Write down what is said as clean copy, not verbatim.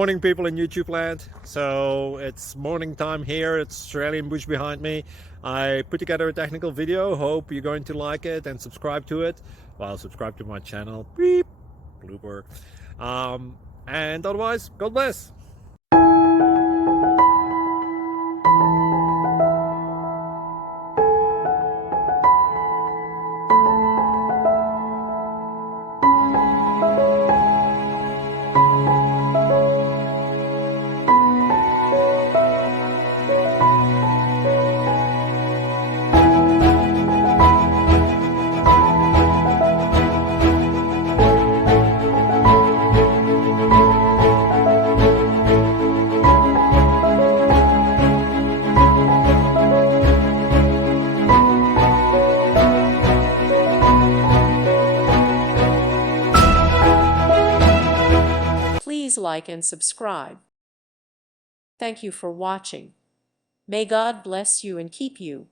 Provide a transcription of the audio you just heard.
Morning people in YouTube land. So it's morning time here. It's Australian bush behind me. I put together a technical video. Hope you're going to like it and subscribe to it. Well, subscribe to my channel. Beep. Blooper. And otherwise, God bless. Please like and subscribe. Thank you for watching. May God bless you and keep you.